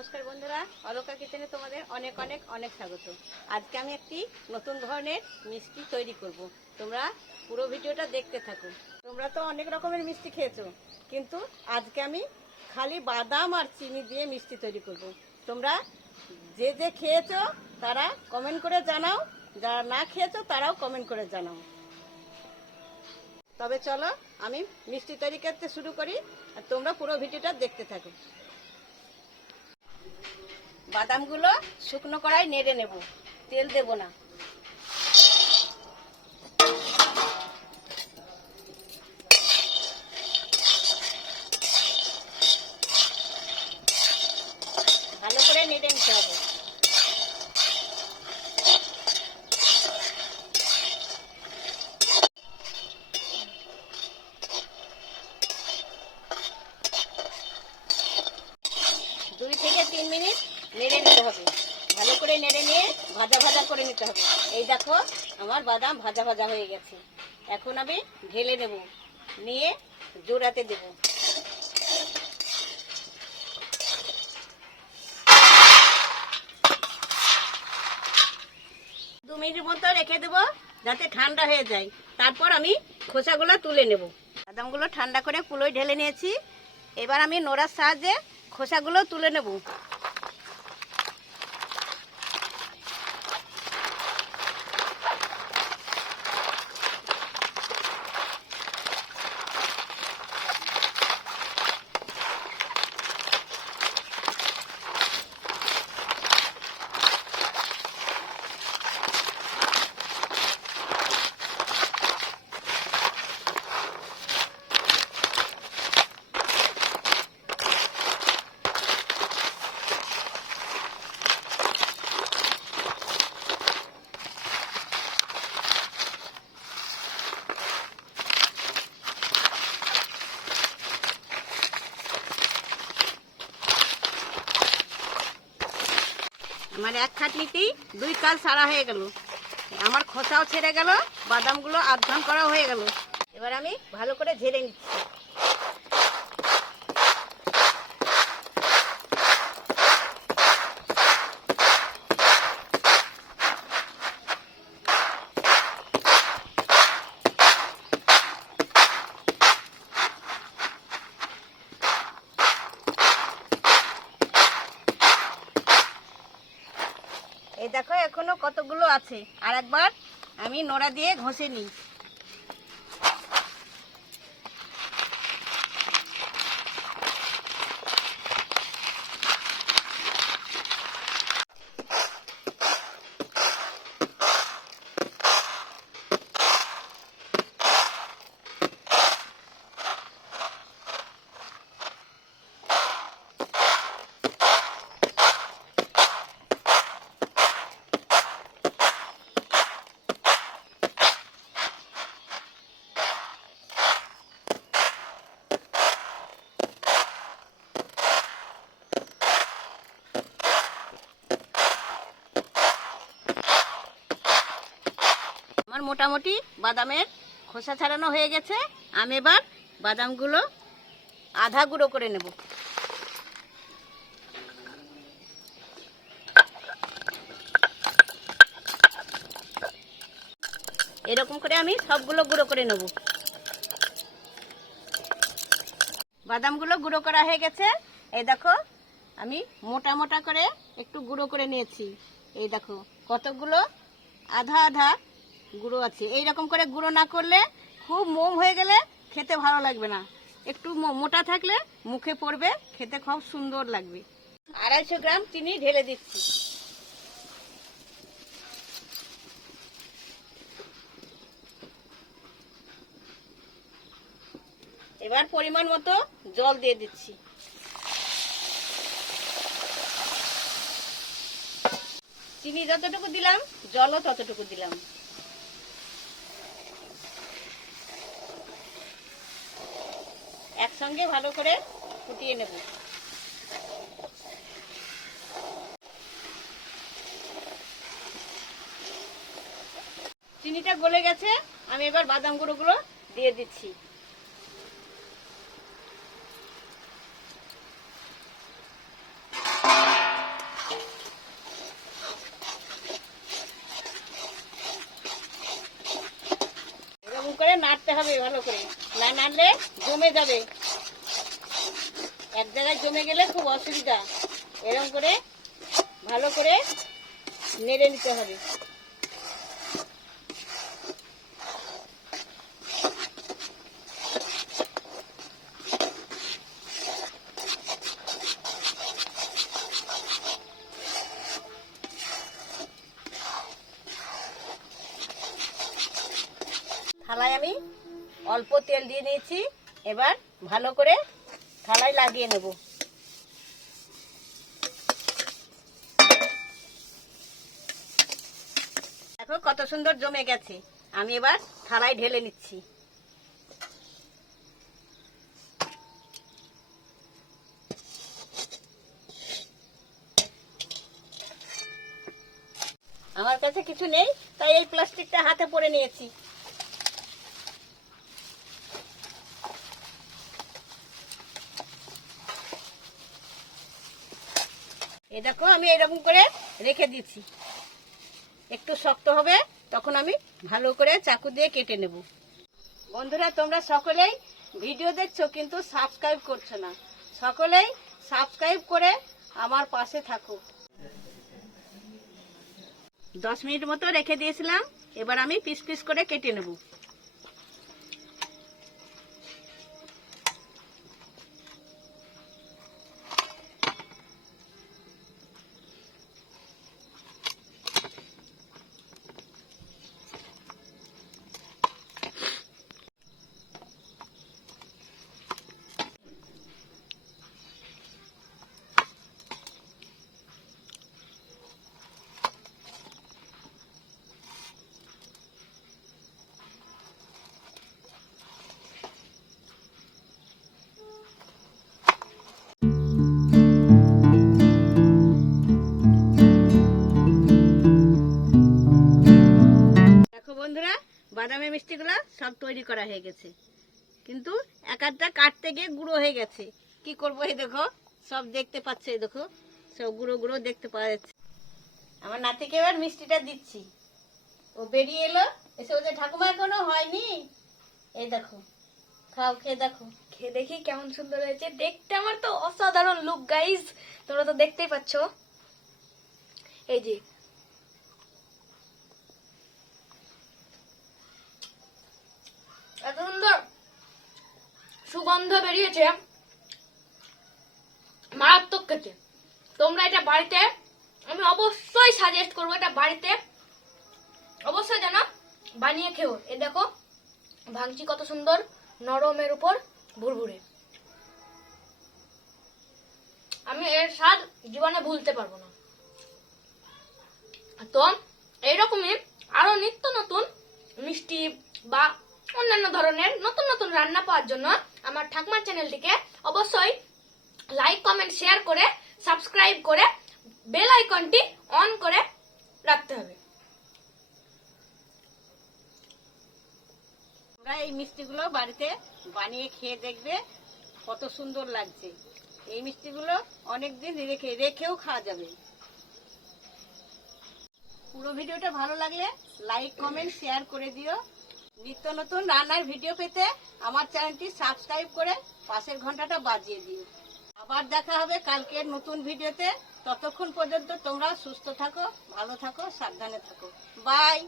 নমস্কার বন্ধুরা, অলকা কিচেনে তোমাদের অনেক অনেক অনেক স্বাগত। আজকে আমি একটি নতুন ধরনের মিষ্টি তৈরি করব। তোমরা পুরো ভিডিওটা দেখতে থাকো। তোমরা তো অনেক রকমের মিষ্টি খেয়েছো, কিন্তু আজকে আমি খালি বাদাম আর চিনি দিয়ে মিষ্টি তৈরি করব। তোমরা যে যে খেয়েছো তারা কমেন্ট করে জানাও, যারা না খেয়েছো তারাও কমেন্ট করে জানাও। তবে চলো আমি মিষ্টি তৈরি করতে শুরু করি, আর তোমরা পুরো ভিডিওটা দেখতে থাকো। বাদামগুলো শুকনো কড়াই নেড়ে নেব, তেল দেব না। ভালো করে নেড়ে নিতে হবে। দুই থেকে 3 মিনিট নেড়ে নিতে হবে। ভালো করে নেড়ে নিয়ে ভাজা ভাজা করে নিতে হবে। এই দেখো আমার বাদাম ভাজা ভাজা হয়ে গেছে। এখন আমি ঢেলে নেব, নিয়ে জোড়াতে দেব। দু মিনিট মতো রেখে দেবো যাতে ঠান্ডা হয়ে যায়। তারপর আমি খোসাগুলো তুলে নেব। বাদামগুলো ঠান্ডা করে পুলোয় ঢেলে নিয়েছি। এবার আমি নোড়ার সাহায্যে খোসাগুলো তুলে নেব। আমার এক খাটনিতেই 2 কাজ সারা হয়ে গেল। আমার খোসাও ছেড়ে গেল, বাদামগুলো আধঘন করা হয়ে গেল। এবার আমি ভালো করে ঝেড়ে নিচ্ছি। এই দেখো এখনো কতগুলো আছে, আর একবার আমি নোড়া দিয়ে ঘষে নিই। আমার মোটামুটি বাদামের খোসা ছাড়ানো হয়ে গেছে। আমি এবার বাদামগুলো আধা গুঁড়ো করে নেব। এরকম করে আমি সবগুলো গুঁড়ো করে নেব। বাদামগুলো গুঁড়ো করা হয়ে গেছে। এই দেখো আমি মোটা মোটা করে একটু গুঁড়ো করে নিয়েছি। এই দেখো কতগুলো আধা আধা গুঁড়ো আছে। এইরকম করে গুঁড়ো না করলে খুব মোম হয়ে গেলে খেতে ভালো লাগবে না। একটু মোটা থাকলে মুখে পড়বে, খেতে খুব সুন্দর লাগবে। 250 গ্রাম চিনি ঢেলে দিচ্ছি। এবার পরিমাণ মতো জল দিয়ে দিচ্ছি। চিনি যতটুকু দিলাম জলও ততটুকু দিলাম। একসঙ্গে ভালো করে ফুটিয়ে নেব। চিনিটা গলে গেছে, আমি এবার বাদাম গুঁড়োগুলো দিয়ে দিচ্ছি। নাড়তে হবে ভালো করে, না নাড়লে জমে যাবে। এক জায়গায় জমে গেলে খুব অসুবিধা। এরকম করে ভালো করে নেড়ে নিতে হবে। থালায় আমি অল্প তেল দিয়ে নিয়েছি, এবার ভালো করে থালায় লাগিয়ে নেব। দেখো কত সুন্দর জমে গেছে। আমি এবার থালায় ঢেলে নিচ্ছি। আমার কাছে কিছু নেই, তাই এই প্লাস্টিকটা হাতে পরে নিয়েছি। এই দেখো আমি এরকম করে রেখে দিচ্ছি। একটু শক্ত হবে, তখন আমি ভালো করে চাকু দিয়ে কেটে নেব। বন্ধুরা, তোমরা সকলেই ভিডিও দেখছো কিন্তু সাবস্ক্রাইব করছো না। সকলেই সাবস্ক্রাইব করে আমার পাশে থাকো। 10 মিনিট মতো রেখে দিয়েছিলাম, এবার আমি পিস পিস করে কেটে নেব। বন্ধুরা, বাদামের মিষ্টিগুলো সব তৈরি করা হয়ে গেছে, কিন্তু এক একটা কাটতে গিয়ে গুঁড়ো হয়ে গেছে। কি করবো, এই দেখো সব দেখতে পাচ্ছে, এই দেখো সব গুঁড়ো গুঁড়ো দেখতে পাওয়া যাচ্ছে। আমার নাতিকে এবার মিষ্টিটা দিচ্ছি। ও বেরিয়ে এলো, এসে ওদের ঠাকুমা এখনো হয়নি। এই দেখো, খাও, খেয়ে দেখো। খেয়ে দেখি কেমন সুন্দর হয়েছে। দেখতে আমার তো অসাধারণ লুক গাইজ, তোমরা তো দেখতেই পাচ্ছ। এই যে এত সুন্দর সুগন্ধ বেরিয়েছে, মারাত্মক খেতে। তোমরা এটা বাড়িতে, আমি অবশ্যই সাজেস্ট করবো, এটা বাড়িতে অবশ্যই যেন বানিয়ে খেও। এ দেখো ভাঙছি কত সুন্দর নরমের উপর ভুরভুরে। আমি এর স্বাদ জীবনে ভুলতে পারবো না। তো এইরকমই আরো নিত্য নতুন মিষ্টি বা অন্যান্য ধরনের নতুন নতুন রান্না পাওয়ার জন্য আমার ঠাকুমার চ্যানেলটিকে অবশ্যই লাইক, কমেন্ট, শেয়ার করে সাবস্ক্রাইব করে বেল আইকনটি অন করে রাখতে হবে। তোমরা এই মিষ্টিগুলো বাড়িতে বানিয়ে খেয়ে দেখবে কত সুন্দর লাগছে। এই মিষ্টিগুলো অনেকদিন রেখেও খাওয়া যাবে। পুরো ভিডিওটা ভালো লাগলে লাইক, কমেন্ট, শেয়ার করে দিও। নিত্য নতুন রান্নার ভিডিও পেতে আমার চ্যানেলটি সাবস্ক্রাইব করে পাশের ঘন্টাটা বাজিয়ে দিও। আবার দেখা হবে কালকের নতুন ভিডিওতে। ততক্ষণ পর্যন্ত তোমরা সুস্থ থাকো, ভালো থাকো, সাবধানে থাকো। বাই।